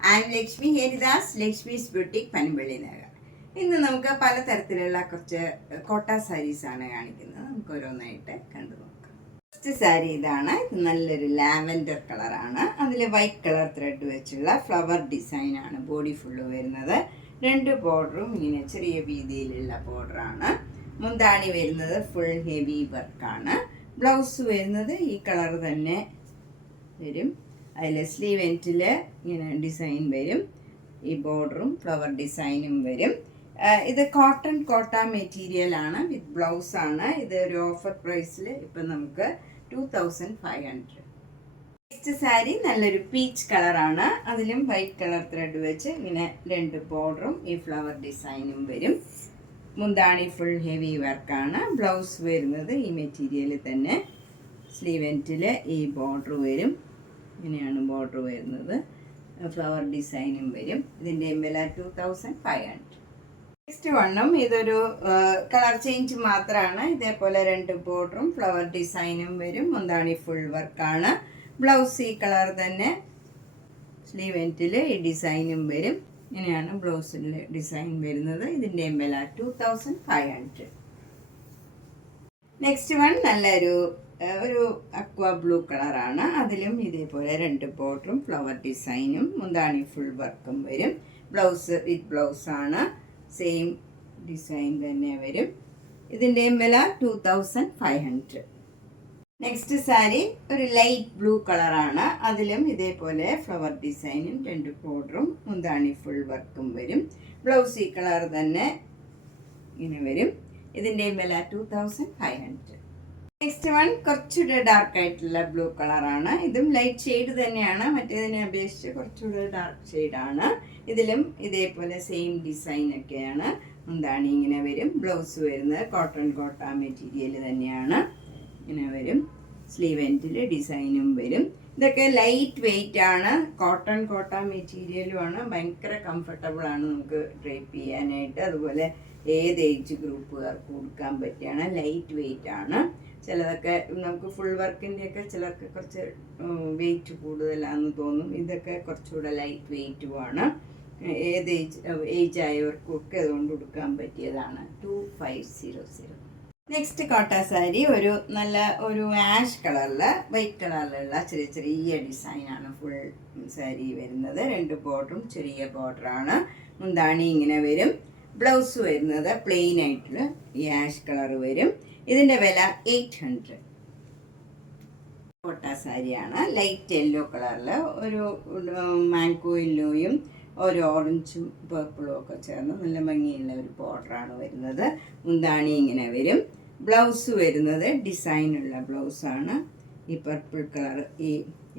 I'm Lakshmi Heridas, Lakshmi's Boutique, Panampilly Nagar. ഇന്ന് നമുക്ക് പലതരത്തിലുള്ള കുറച്ച് കോട്ട സാരീസ് ആണ് കാണിക്കുന്നത്. നമുക്ക് ഓരോന്നായിട്ട് കണ്ടു നോക്കാം. ഫസ്റ്റ് സാരി ഇതാണ്. ഇത് നല്ലൊരു ലാവൻഡർ കളറാണ്. അതിൽ വൈറ്റ് കളർ ത്രെഡ് വെച്ചുള്ള ഫ്ലവർ ഡിസൈൻ ആണ് ബോഡി ഫുള്ള് വരുന്നത്. രണ്ട് ബോർഡറും ഇങ്ങനെ ചെറിയ വീതിയിലുള്ള ബോർഡറാണ്. മുന്താണി വരുന്നത് ഫുൾ ഹെവി വർക്കാണ്. ബ്ലൗസ് വരുന്നത് ഈ കളർ തന്നെ വരും. അതിൽ സ്ലീവ് എൻഡിൽ ഇങ്ങനെ ഡിസൈൻ വരും. ഈ ബോർഡറും ഫ്ലവർ ഡിസൈനും വരും. ഇത് കോട്ടൺ കോട്ട മെറ്റീരിയൽ ആണ്, വിത്ത് ബ്ലൗസ് ആണ്. ഇത് ഒരു ഓഫർ പ്രൈസിൽ ഇപ്പം നമുക്ക് 2500. നെക്സ്റ്റ് സാരി നല്ലൊരു പീച്ച് കളറാണ്. അതിലും വൈറ്റ് കളർ ത്രെഡ് വെച്ച് ഇങ്ങനെ രണ്ട് ബോർഡറും ഈ ഫ്ലവർ ഡിസൈനും വരും. മുന്താണി ഫുൾ ഹെവി വർക്കാണ്. ബ്ലൗസ് വരുന്നത് ഈ മെറ്റീരിയൽ തന്നെ. സ്ലീവ് എൻഡിൽ ഈ ബോർഡർ വരും. ഇങ്ങനെയാണ് ബോർഡർ വരുന്നത്. ഫ്ലവർ ഡിസൈനും വരും. ഇതിൻ്റെ വില 2500. നെക്സ്റ്റ് വണ്ണും ഇതൊരു കളർ ചേഞ്ച് മാത്രമാണ്. ഇതേപോലെ രണ്ട് ബോർഡറും ഫ്ലവർ ഡിസൈനും വരും. മുന്താണി ഫുൾ വർക്കാണ്. ബ്ലൗസ് ഈ കളർ തന്നെ. സ്ലീവ് എൻഡിൽ ഈ ഡിസൈനും വരും. ഇങ്ങനെയാണ് ബ്ലൗസിൽ ഡിസൈൻ വരുന്നത്. ഇതിൻ്റെ വില 2500. നെക്സ്റ്റ് വൺ നല്ലൊരു അക്വ ബ്ലൂ കളറാണ്. അതിലും ഇതേപോലെ രണ്ട് ബോർഡറും ഫ്ലവർ ഡിസൈനും മുന്താണി ഫുൾ വർക്കും വരും. ബ്ലൗസ് വിത്ത് ബ്ലൗസാണ്. സെയിം ഡിസൈൻ തന്നെ വരും. ഇതിൻ്റെയും വില 2500. നെക്സ്റ്റ് സാരി ഒരു ലൈറ്റ് ബ്ലൂ കളറാണ്. അതിലും ഇതേപോലെ ഫ്ലവർ ഡിസൈനും രണ്ട് ബോർഡറും മുന്താണി ഫുൾ വർക്കും വരും. ബ്ലൗസ് ഈ കളർ തന്നെ ഇങ്ങനെ വരും. ഇതിൻ്റെയും വില 2500. നെക്സ്റ്റ് വൺ കുറച്ചുകൂടെ ഡാർക്ക് ആയിട്ടുള്ള ബ്ലൂ കളറാണ്. ഇതും ലൈറ്റ് ഷെയ്ഡ് തന്നെയാണ്, മറ്റേതിനെ അപേക്ഷിച്ച് കുറച്ചുകൂടെ ഡാർക്ക് ഷെയ്ഡാണ്. ഇതിലും ഇതേപോലെ സെയിം ഡിസൈൻ ഒക്കെയാണ്. മുന്താണി ഇങ്ങനെ വരും. ബ്ലൗസ് വരുന്നത് കോട്ടൺ കോട്ട മെറ്റീരിയൽ തന്നെയാണ്. ഇങ്ങനെ വരും. സ്ലീവ് എൻഡിൽ ഡിസൈനും വരും. ഇതൊക്കെ ലൈറ്റ് വെയ്റ്റ് ആണ്. കോട്ടൺ കോട്ട മെറ്റീരിയലുമാണ്. ഭയങ്കര കംഫർട്ടബിൾ ആണ് നമുക്ക് ഡ്രൈപ്പ് ചെയ്യാനായിട്ട്. അതുപോലെ ഏത് ഏജ് ഗ്രൂപ്പുകാർക്ക് കൊടുക്കാൻ പറ്റിയാണ്. ലൈറ്റ് വെയ്റ്റ് ആണ്. ചിലതൊക്കെ നമുക്ക് ഫുൾ വർക്കിൻ്റെയൊക്കെ ചിലർക്ക് കുറച്ച് വെയിറ്റ് കൂടുതലാണെന്ന് തോന്നും. ഇതൊക്കെ കുറച്ചുകൂടെ ലൈറ്റ് വെയ്റ്റുമാണ്. ഏത് ഏജ് ആയവർക്കൊക്കെ അതുകൊണ്ട് കൊടുക്കാൻ പറ്റിയതാണ്. 2500. നെക്സ്റ്റ് കോട്ട സാരി നല്ല ഒരു ആഷ് കളറിൽ വൈറ്റ് കളറിലുള്ള ചെറിയ ചെറിയ ഡിസൈനാണ് ഫുൾ സാരി വരുന്നത്. രണ്ട് ബോർഡറും ചെറിയ ബോർഡറാണ്. മുന്താണി ഇങ്ങനെ വരും. ബ്ലൗസ് വരുന്നത് പ്ലെയിൻ ആയിട്ടുള്ള ഈ ആഷ് കളർ വരും. ഇതിൻ്റെ വില 800. കോട്ട സാരിയാണ്. ലൈറ്റ് യെല്ലോ കളറിൽ ഒരു മാംഗോ യെല്ലോയും ഒരു ഓറഞ്ചും പേർപ്പിളും ഒക്കെ ചേർന്ന് നല്ല ഭംഗിയുള്ള ഒരു ബോർഡറാണ് വരുന്നത്. മുന്താണി ഇങ്ങനെ വരും. ബ്ലൗസ് വരുന്നത് ഡിസൈനുള്ള ബ്ലൗസാണ്. ഈ പർപ്പിൾ കളർ, ഈ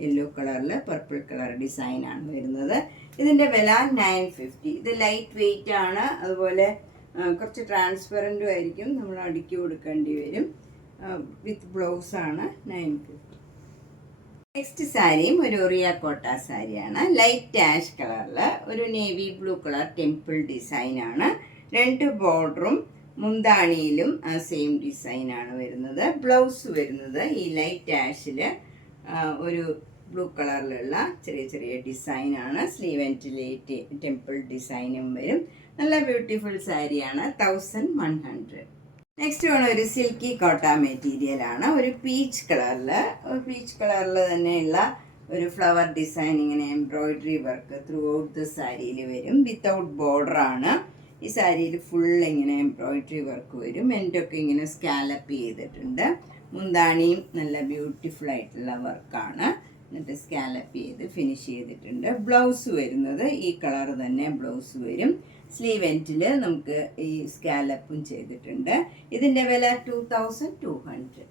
യെല്ലോ കളറിൽ പർപ്പിൾ കളർ ഡിസൈനാണ് വരുന്നത്. ഇതിൻ്റെ വില 950. ഇത് ലൈറ്റ് വെയ്റ്റ് ആണ്. അതുപോലെ കുറച്ച് ട്രാൻസ്പെറൻറ്റും ആയിരിക്കും. നമ്മൾ അടുക്കി കൊടുക്കേണ്ടി വരും. വിത്ത് ബ്ലൗസാണ് 950. നെക്സ്റ്റ് സാരിയും ഒരു ഒറിയ കോട്ട സാരിയാണ്. ലൈറ്റ് ആഷ് കളറിൽ ഒരു നേവി ബ്ലൂ കളർ ടെമ്പിൾ ഡിസൈനാണ്. രണ്ട് ബോർഡറും മുന്താണിയിലും സെയിം ഡിസൈനാണ് വരുന്നത്. ബ്ലൗസ് വരുന്നത് ഈ ലൈറ്റ് ആഷിൽ ഒരു ബ്ലൂ കളറിലുള്ള ചെറിയ ചെറിയ ഡിസൈനാണ്. സ്ലീവ് എൻഡിൽ ടെമ്പിൾ ഡിസൈനും വരും. നല്ല ബ്യൂട്ടിഫുൾ സാരിയാണ്. 1100. നെക്സ്റ്റ് വേണം ഒരു സിൽക്കി കോട്ട മെറ്റീരിയലാണ്. ഒരു പീച്ച് കളറിൽ തന്നെയുള്ള ഒരു ഫ്ലവർ ഡിസൈൻ, ഇങ്ങനെ embroidery work throughout the സാരിയിൽ വരും. വിത്തൗട്ട് ബോർഡറാണ്. ഈ സാരിയിൽ ഫുൾ ഇങ്ങനെ എംബ്രോയിഡറി വർക്ക് വരും. എൻ്റൊക്കെ ഇങ്ങനെ സ്കാലപ്പ് ചെയ്തിട്ടുണ്ട്. മുന്താണിയും നല്ല ബ്യൂട്ടിഫുൾ ആയിട്ടുള്ള വർക്കാണ്. എന്നിട്ട് സ്കാലപ്പ് ചെയ്ത് ഫിനിഷ് ചെയ്തിട്ടുണ്ട്. ബ്ലൗസ് വരുന്നത് ഈ കളർ തന്നെ ബ്ലൗസ് വരും. സ്ലീവ് എൻഡിൽ നമുക്ക് ഈ സ്കാലപ്പും ചെയ്തിട്ടുണ്ട്. ഇതിൻ്റെ വില 2200.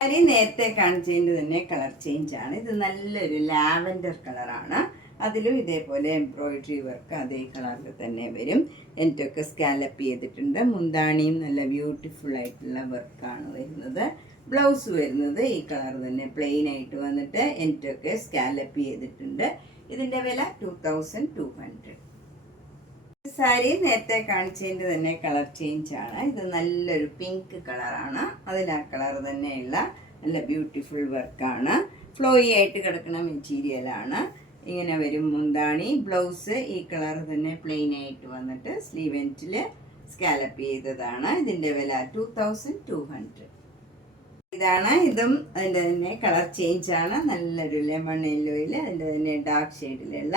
സാരി നേരത്തെ കാണിച്ചതിൻ്റെ തന്നെ കളർ ചേഞ്ച് ആണ്. ഇത് നല്ലൊരു ലാവൻഡർ കളറാണ്. അതിലും ഇതേപോലെ എംബ്രോയിഡറി വർക്ക് അതേ കളറിൽ തന്നെ വരും. എനിക്കൊക്കെ സ്കാലപ്പ് ചെയ്തിട്ടുണ്ട്. മുന്താണിയും നല്ല ബ്യൂട്ടിഫുൾ ആയിട്ടുള്ള വർക്കാണ് വരുന്നത്. ബ്ലൗസ് വരുന്നത് ഈ കളർ തന്നെ പ്ലെയിൻ ആയിട്ട് വന്നിട്ട് എനിക്കൊക്കെ സ്കാലപ്പ് ചെയ്തിട്ടുണ്ട്. ഇതിൻ്റെ വില 2200. സാരി നേരത്തെ കാണിച്ചതിൻ്റെ തന്നെ കളർ ചേഞ്ച് ആണ്. ഇത് നല്ലൊരു പിങ്ക് കളറാണ്. അതിൽ ആ കളർ തന്നെയുള്ള നല്ല ബ്യൂട്ടിഫുൾ വർക്കാണ്. ഫ്ലോയി ആയിട്ട് കിടക്കുന്ന മെറ്റീരിയലാണ്. ഇങ്ങനെ വരും മുന്താണി. ബ്ലൗസ് ഈ കളർ തന്നെ പ്ലെയിൻ ആയിട്ട് വന്നിട്ട് സ്ലീവ് എൻഡിൽ സ്കാലപ്പ് ചെയ്തതാണ്. ഇതിൻ്റെ വില 2200. ഇതാണ്. ഇതും അതിൻ്റെ തന്നെ കളർ ചേഞ്ച് ആണ്. നല്ലൊരു ലെമൺ യെല്ലോയിൽ അതിൻ്റെ തന്നെ ഡാർക്ക് ഷെയ്ഡിലുള്ള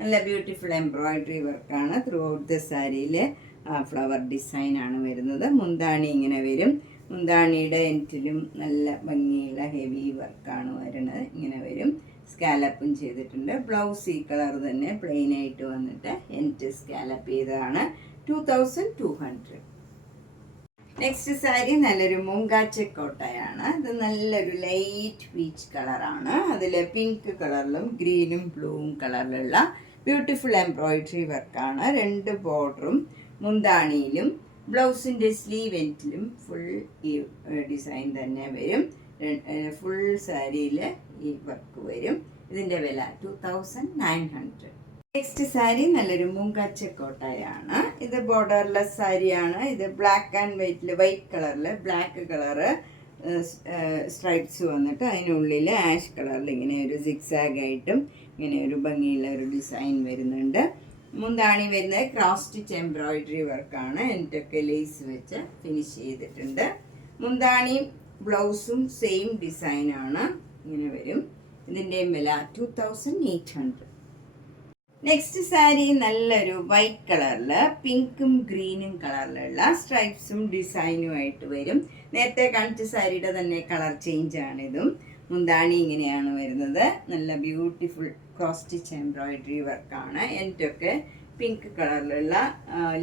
നല്ല ബ്യൂട്ടിഫുൾ എംബ്രോയിഡറി വർക്കാണ്. ത്രൂ ഔട്ട് ദ സാരിയിൽ ഫ്ലവർ ഡിസൈനാണ് വരുന്നത്. മുന്താണി ഇങ്ങനെ വരും. മുന്താണിയുടെ എൻഡിലും നല്ല ഭംഗിയുള്ള ഹെവി വർക്കാണ് വരുന്നത്. ഇങ്ങനെ വരും. സ്കാലപ്പും ചെയ്തിട്ടുണ്ട്. ബ്ലൗസ് ഈ കളർ തന്നെ പ്ലെയിൻ ആയിട്ട് വന്നിട്ട് എൻഡ് സ്കാലപ്പ് ചെയ്തതാണ്. 2200. നെക്സ്റ്റ് സാരി നല്ലൊരു മൂങ്കാച്ചക്കോട്ടയാണ്. ഇത് നല്ലൊരു ലൈറ്റ് പീച്ച് കളറാണ്. അതിൽ പിങ്ക് കളറിലും ഗ്രീനും ബ്ലൂവും കളറിലുള്ള ബ്യൂട്ടിഫുൾ എംബ്രോയിഡറി വർക്കാണ്. 2 ബോർഡറും മുന്താണിയിലും ബ്ലൗസിൻ്റെ സ്ലീവ് എൻഡിലും ഫുൾ ഈ ഡിസൈൻ തന്നെ വരും. ഫുൾ സാരിയിൽ ഈ വർക്ക് വരും. ഇതിൻ്റെ വില 2900. നെക്സ്റ്റ് സാരി നല്ലൊരു മൂങ്കാച്ചക്കോട്ടയാണ്. ഇത് ബോർഡർലെസ് സാരിയാണ്. ഇത് ബ്ലാക്ക് ആൻഡ് വൈറ്റിൽ വൈറ്റ് കളറിൽ ബ്ലാക്ക് കളറ് സ്ട്രൈപ്സ് വന്നിട്ട് അതിനുള്ളിൽ ആഷ് കളറിൽ ഇങ്ങനെ ഒരു സിക്സാഗ് ആയിട്ടും ഇങ്ങനെ ഒരു ഭംഗിയുള്ള ഒരു ഡിസൈൻ വരുന്നുണ്ട്. മുന്താണി വരുന്നത് ക്രോസ് സ്റ്റിച്ച് എംബ്രോയിഡറി വർക്കാണ്. എന്നിട്ടൊക്കെ ലേസ് വെച്ച് ഫിനിഷ് ചെയ്തിട്ടുണ്ട്. മുന്താണി ബ്ലൗസും സെയിം ഡിസൈനാണ്. ഇങ്ങനെ വരും. ഇതിൻ്റെയും വില 2800. നെക്സ്റ്റ് സാരി നല്ലൊരു വൈറ്റ് കളറിൽ പിങ്കും ഗ്രീനും കളറിലുള്ള സ്ട്രൈപ്സും ഡിസൈനുമായിട്ട് വരും. നേരത്തെ കാണിച്ച സാരിയുടെ തന്നെ കളർ ചേഞ്ച് ആണിതും. മുന്താണി ഇങ്ങനെയാണ് വരുന്നത്. നല്ല ബ്യൂട്ടിഫുൾ ക്രോസ് സ്റ്റിച്ച് എംബ്രോയിഡറി വർക്കാണ്. എന്നിട്ടൊക്കെ പിങ്ക് കളറിലുള്ള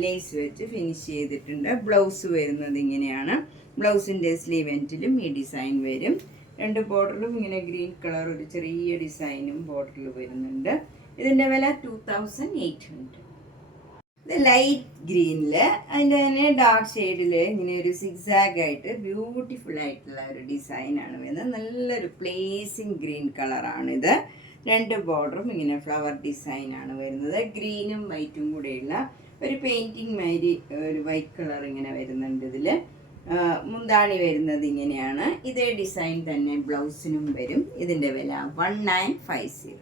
ലേസ് വെച്ച് ഫിനിഷ് ചെയ്തിട്ടുണ്ട്. ബ്ലൗസ് വരുന്നത് ഇങ്ങനെയാണ്. ബ്ലൗസിൻ്റെ സ്ലീവ് എൻഡിലും ഈ ഡിസൈൻ വരും. 2 ബോർഡറിലും ഇങ്ങനെ ഗ്രീൻ കളർ ഒരു ചെറിയ ഡിസൈനും ബോർഡറിൽ വരുന്നുണ്ട്. ഇതിൻ്റെ വില 2800. ഇത് ലൈറ്റ് ഗ്രീനിൽ അതിൻ്റെ തന്നെ ഡാർക്ക് ഷെയ്ഡിൽ ഇങ്ങനെ ഒരു സിക്സാഗ് ആയിട്ട് ബ്യൂട്ടിഫുൾ ആയിട്ടുള്ള ഒരു ഡിസൈനാണ് വരുന്നത്. നല്ലൊരു പ്ലേസിങ് ഗ്രീൻ കളറാണിത്. 2 ബോർഡറും ഇങ്ങനെ ഫ്ലവർ ഡിസൈനാണ് വരുന്നത്. ഗ്രീനും വൈറ്റും കൂടെയുള്ള ഒരു പെയിൻറ്റിങ് മാതിരി ഒരു വൈറ്റ് കളർ ഇങ്ങനെ വരുന്നുണ്ട്. ഇതിൽ മുന്താണി വരുന്നത് ഇങ്ങനെയാണ്. ഇതേ ഡിസൈൻ തന്നെ ബ്ലൗസിനും വരും. ഇതിൻ്റെ വില 1950.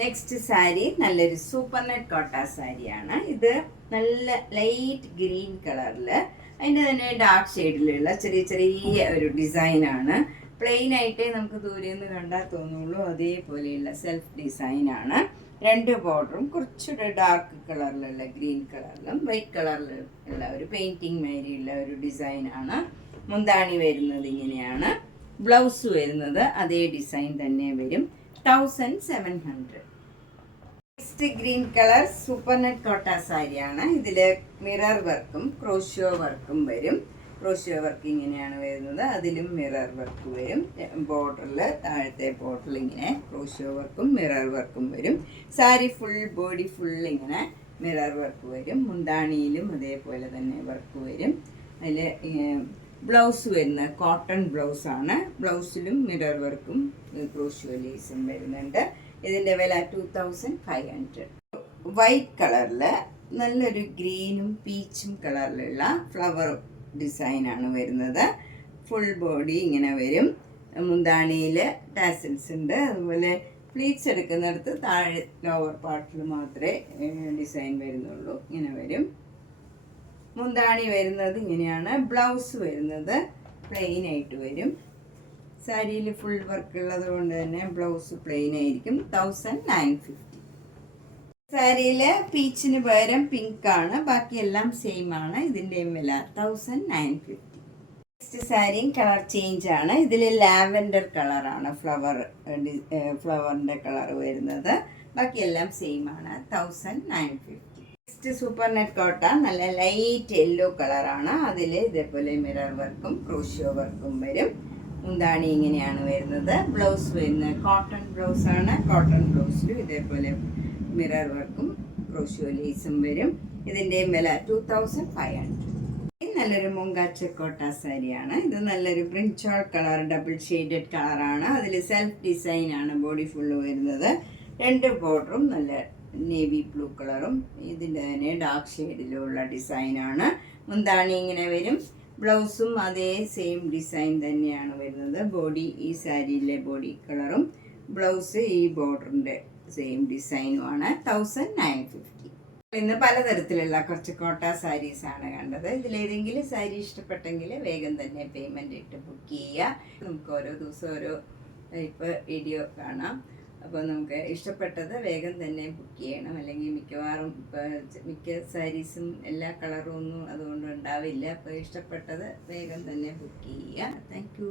നെക്സ്റ്റ് സാരി നല്ലൊരു സൂപ്പർ നെറ്റ് കോട്ട സാരിയാണ്. ഇത് നല്ല ലൈറ്റ് ഗ്രീൻ കളറിൽ അതിൻ്റെ തന്നെ ഡാർക്ക് ഷെയ്ഡിലുള്ള ചെറിയ ചെറിയ ഒരു ഡിസൈനാണ്. പ്ലെയിൻ ആയിട്ടേ നമുക്ക് ദൂരെ നിന്ന് കണ്ടാൽ തോന്നുള്ളൂ. അതേപോലെയുള്ള സെൽഫ് ഡിസൈനാണ്. 2 ബോർഡറും കുറച്ചുകൂടെ ഡാർക്ക് കളറിലുള്ള ഗ്രീൻ കളറിലും വൈറ്റ് കളറിലുള്ള ഒരു പെയിൻറ്റിങ് മാതിരിയുള്ള ഒരു ഡിസൈനാണ്. മുന്താണി വരുന്നത് ഇങ്ങനെയാണ്. ബ്ലൗസ് വരുന്നത് അതേ ഡിസൈൻ തന്നെ വരും. 1700. Next green colour super net കോട്ട സാരിയാണ്. ഇതിൽ മിറർ വർക്കും ക്രോഷ്യോ വർക്കും വരും. ക്രോഷ്യോ വർക്ക് ഇങ്ങനെയാണ് വരുന്നത്. അതിലും മിറർ വർക്ക് വരും. ബോർഡറിൽ താഴത്തെ ബോർഡറിൽ ഇങ്ങനെ ക്രോഷ്യോ വർക്കും മിറർ വർക്കും വരും. സാരി ഫുൾ ബോഡി ഫുൾ ഇങ്ങനെ മിറർ വർക്ക് വരും. മുന്താണിയിലും അതേപോലെ തന്നെ വർക്ക് വരും. അതിൽ ബ്ലൗസ് വരുന്ന കോട്ടൺ ബ്ലൗസാണ്. ബ്ലൗസിലും മിറർ വർക്കും ക്രോഷ്യോ ലേസും വരുന്നുണ്ട്. ഇതിൻ്റെ വില 2500. വൈറ്റ് കളറിൽ നല്ലൊരു ഗ്രീനും പീച്ചും കളറിലുള്ള ഫ്ലവർ ഡിസൈനാണ് വരുന്നത്. ഫുൾ ബോഡി ഇങ്ങനെ വരും. മുന്താണിയിൽ ടാസിൽസ് ഉണ്ട്. അതുപോലെ പ്ലീറ്റ്സ് എടുക്കുന്നിടത്ത് താഴെ ലോവർ പാർട്ടിൽ മാത്രമേ ഡിസൈൻ വരുന്നുള്ളൂ. ഇങ്ങനെ വരും. മുന്താണി വരുന്നത് ഇങ്ങനെയാണ്. ബ്ലൗസ് വരുന്നത് പ്ലെയിൻ ആയിട്ട് വരും. സാരിയിൽ ഫുൾ വർക്ക് ഉള്ളത് കൊണ്ട് തന്നെ ബ്ലൗസ് പ്ലെയിൻ ആയിരിക്കും. 1950. സാരിയിൽ പീച്ചിന് പകരം പിങ്ക് ആണ്. ബാക്കിയെല്ലാം സെയിം ആണ്. ഇതിൻ്റെയും വില 1950. നെക്സ്റ്റ് സാരിയും കളർ ചേഞ്ച് ആണ്. ഇതിൽ ലാവൻഡർ കളറാണ് ഫ്ലവറിൻ്റെ കളർ വരുന്നത്. ബാക്കിയെല്ലാം സെയിം ആണ്. 1950. നെക്സ്റ്റ് സൂപ്പർ നെറ്റ് കോട്ട നല്ല ലൈറ്റ് യെല്ലോ കളറാണ്. അതിൽ ഇതേപോലെ മിറർ വർക്കും ക്രോഷ്യോ വർക്കും വരും. മുന്താണി ഇങ്ങനെയാണ് വരുന്നത്. ബ്ലൗസ് വരുന്നത് കോട്ടൺ ബ്ലൗസാണ്. കോട്ടൺ ബ്ലൗസിലും ഇതേപോലെ മിറർ വർക്കും ക്രോഷ്യോ ലേസും വരും. ഇതിൻ്റെയും വില 2500. നല്ലൊരു മൂങ്കാച്ചക്കോട്ട സാരിയാണ്. ഇത് നല്ലൊരു ബ്രിഞ്ചോൾ കളർ ഡബിൾ ഷെയ്ഡഡ് കളറാണ്. അതിൽ സെൽഫ് ഡിസൈനാണ് ബോഡി ഫുള്ള് വരുന്നത്. 2 ബോർഡറും നല്ല നേവി ബ്ലൂ കളറും ഇതിൻ്റെ തന്നെ ഡാർക്ക് ഷെയ്ഡിലുള്ള ഡിസൈനാണ്. മുന്താണി ഇങ്ങനെ വരും. ബ്ലൗസും അതേ സെയിം ഡിസൈൻ തന്നെയാണ് വരുന്നത്. ബോഡി ഈ സാരിയിലെ ബോഡി കളറും ബ്ലൗസ് ഈ ബോർഡറിൻ്റെ സെയിം ഡിസൈനുമാണ്. 1950. ഇന്ന് പലതരത്തിലുള്ള കുറച്ച് കോട്ട സാരീസാണ് കണ്ടത്. ഇതിലേതെങ്കിലും സാരി ഇഷ്ടപ്പെട്ടെങ്കിൽ വേഗം തന്നെ പേയ്മെൻ്റ് ഇട്ട് ബുക്ക് ചെയ്യുക. നമുക്ക് ഓരോ ദിവസം ഓരോ ടൈപ്പ് വീഡിയോ കാണാം. അപ്പോൾ നമുക്ക് ഇഷ്ടപ്പെട്ടത് വേഗം തന്നെ ബുക്ക് ചെയ്യണം. അല്ലെങ്കിൽ മിക്കവാറും മിക്ക സാരീസും എല്ലാ കളറും ഒന്നും അതുകൊണ്ട് ഉണ്ടാവില്ല. അപ്പോൾ ഇഷ്ടപ്പെട്ടത് വേഗം തന്നെ ബുക്ക് ചെയ്യുക. Thank you.